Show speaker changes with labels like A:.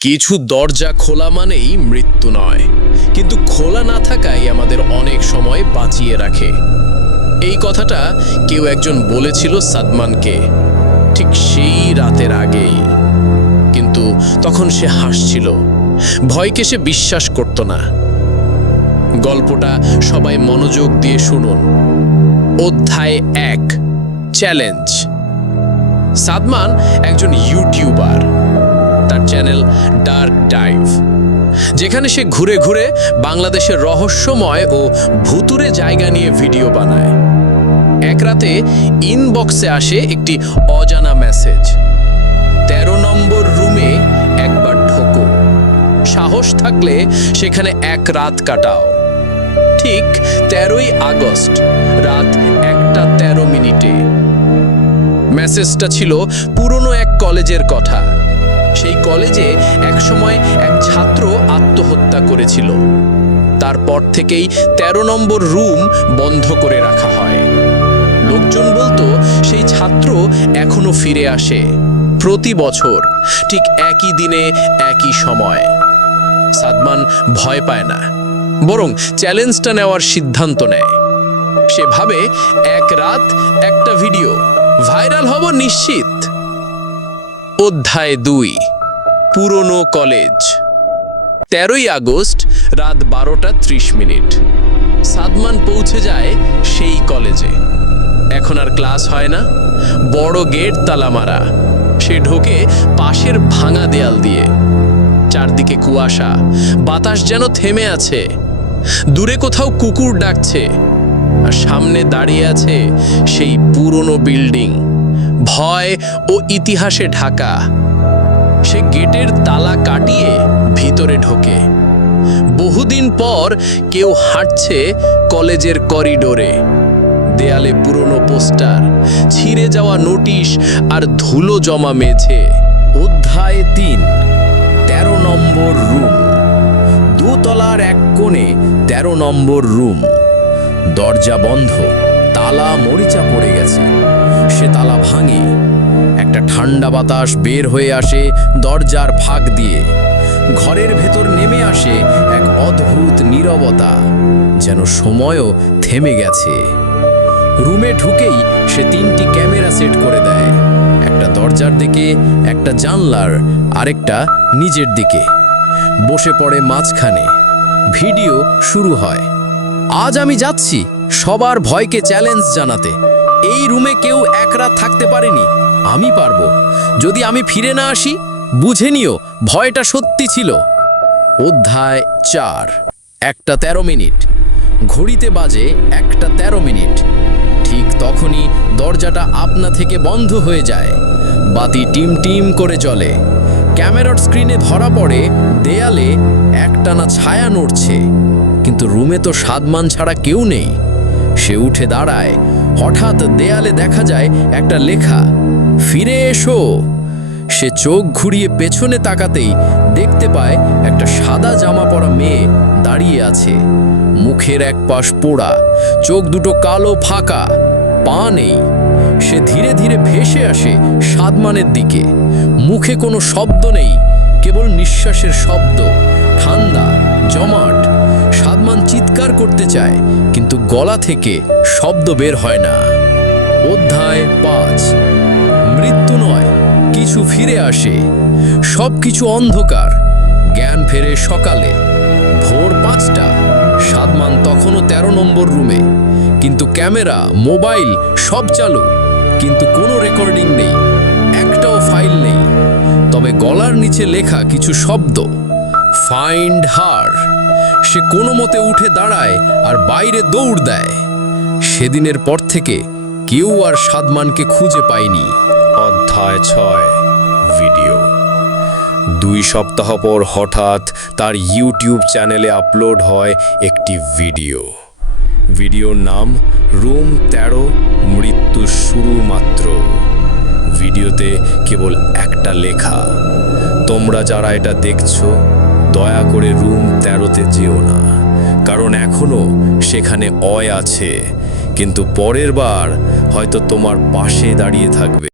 A: কিছু দরজা খোলা মানেই মৃত্যু নয়। কিন্তু খোলা না থাকাই আমাদের অনেক সময় বাঁচিয়ে রাখে। এই কথাটা কেউ একজন বলেছিল সাদমানকে, ঠিক সেই রাতের আগেই। কিন্তু তখন সে হাসছিল। ভয়কে সে বিশ্বাস করত না। গল্পটা সবাই মনোযোগ দিয়ে শুনুন। অধ্যায় এক, চ্যালেঞ্জ। সাদমান একজন ইউটিউবার তার চ্যানেল ডার্ক ডাইভ যেখানে সে ঘুরে ঘুরে বাংলাদেশের রহস্যময় ও ভুতুরে জায়গা নিয়ে ভিডিও বানায়। এক রাতে ইনবক্সে আসে একটি অজানা মেসেজ তেরো নম্বর রুমে একবার ঢোকো। সাহস থাকলে সেখানে এক রাত কাটাও। ঠিক তেরোই আগস্ট, রাত একটা তেরো মিনিটে। মেসেজটা ছিল পুরনো এক কলেজের কথা। সেই কলেজে একসময় এক ছাত্র আত্মহত্যা করেছিল। তারপর থেকেই ১৩ নম্বর রুম বন্ধ করে রাখা হয়। লোকজন বলতো, সেই ছাত্র এখনও ফিরে আসে প্রতি বছর, ঠিক একই দিনে, একই সময়। সাদমান ভয় পায় না, বরং চ্যালেঞ্জটা নেওয়ার সিদ্ধান্ত নেয়। সে ভাবে, এক রাত একটা ভিডিও, ভাইরাল হব নিশ্চিত। অধ্যায় দুই, পুরনো কলেজ। তেরোই আগস্ট, রাত বারোটা ত্রিশ মিনিট। সাদমান পৌঁছে যায় সেই কলেজে। এখন আর ক্লাস হয় না। বড় গেট তালা মারা। সে ঢোকে পাশের ভাঙা দেয়াল দিয়ে। চারদিকে কুয়াশা। বাতাস যেন থেমে আছে। দূরে কোথাও কুকুর ডাকছে। আর সামনে দাঁড়িয়ে আছে সেই পুরনো বিল্ডিং। ভয় ও ইতিহাসে ঢাকা। সে গেটের তালা কাটিয়ে ভিতরে ঢোকে। বহুদিন পর কেউ হাঁটছে কলেজের করিডোরে। দেয়ালে পুরনো পোস্টার, ছিঁড়ে যাওয়া নোটিশ আর ধুলো জমা মেঝে।
B: অধ্যায় তিন, তেরো নম্বর রুম। দুতলার এক কোণে তেরো নম্বর রুম। দরজা বন্ধ, তালা মরিচা পড়ে গেছে। সে তালা ভাঙে। একটা ঠান্ডা বাতাস বের হয়ে আসে দরজার ফাঁক দিয়ে। ঘরের ভেতর নেমে আসে এক অদ্ভুত নীরবতা, যেন সময়ও থেমে গেছে। রুমে ঢুকেই সে তিনটি ক্যামেরা সেট করে দেয়, একটা দরজার দিকে, একটা জানলার আরেকটা নিজের দিকে। বসে পড়ে মাঝখানে, ভিডিও শুরু হয়। আজ আমি যাচ্ছি, সবার ভয়কে চ্যালেঞ্জ জানাতে। এই রুমে কেউ এক রাত থাকতে পারেনি। আমি পারব। যদি আমি ফিরে না আসি, বুঝে নিও, ভয়টা সত্যি ছিল। অধ্যায় চার। একটা তেরো মিনিট। ঘড়িতে বাজে একটা তেরো মিনিট। ঠিক তখনই দরজাটা আপনা থেকে বন্ধ হয়ে যায়। বাতি টিম টিম করে চলে ক্যামেরার স্ক্রিনে ধরা পড়ে দেয়ালে একটানা ছায়া নড়ছে। কিন্তু রুমে তো সাদমান ছাড়া কেউ নেই। সে উঠে দাঁড়ায় হঠাৎ দেয়ালে দেখা যায় একটা লেখা, ফিরে এসো। সে চোখ ঘুরিয়ে পেছনে তাকাতেই দেখতে পায় একটা সাদা জামা পরা মেয়ে দাঁড়িয়ে আছে। মুখের এক পাশ পোড়া, চোখ দুটো কালো ফাঁকা, পা নেই। সে ধীরে ধীরে ভেসে আসে সাদমানের দিকে। মুখে কোনো শব্দ নেই, কেবল নিঃশ্বাসের শব্দ, ঠান্ডা, জমাট। চিৎকার করতে চায়, কিন্তু গলা থেকে শব্দ বের হয় না। অধ্যায় পাঁচ। মৃত্যু নয়, কিছু ফিরে আসে। সব কিছু অন্ধকার। জ্ঞান ফেরে সকালে। ভোর পাঁচটা। সাদমান তখনও তেরো নম্বর রুমে। কিন্তু ক্যামেরা, মোবাইল সব চালু। কিন্তু কোনো রেকর্ডিং নেই। একটাও ফাইল নেই। তবে গলার নিচে লেখা কিছু শব্দ। Find her. সে কোনো মতে উঠে দাঁড়ায় আর বাইরে দৌড় দেয়। সেদিনের পর থেকে কেউ আর সাদমানকে খুঁজে পায়নি।
A: অধ্যায় ছয়, ভিডিও। দুই সপ্তাহ পর হঠাৎ তার ইউটিউব চ্যানেলে আপলোড হয় একটি ভিডিও। ভিডিওর নাম, রুম তেরো, মৃত্যু শুরু মাত্র। ভিডিওতে কেবল একটা লেখা। তোমরা যারা এটা দেখছ দয়া করে রুম তেরোতে যেও না। কারণ এখনও সেখানে অয় আছে। কিন্তু পরের বার হয়তো তোমার পাশে দাঁড়িয়ে থাকবে।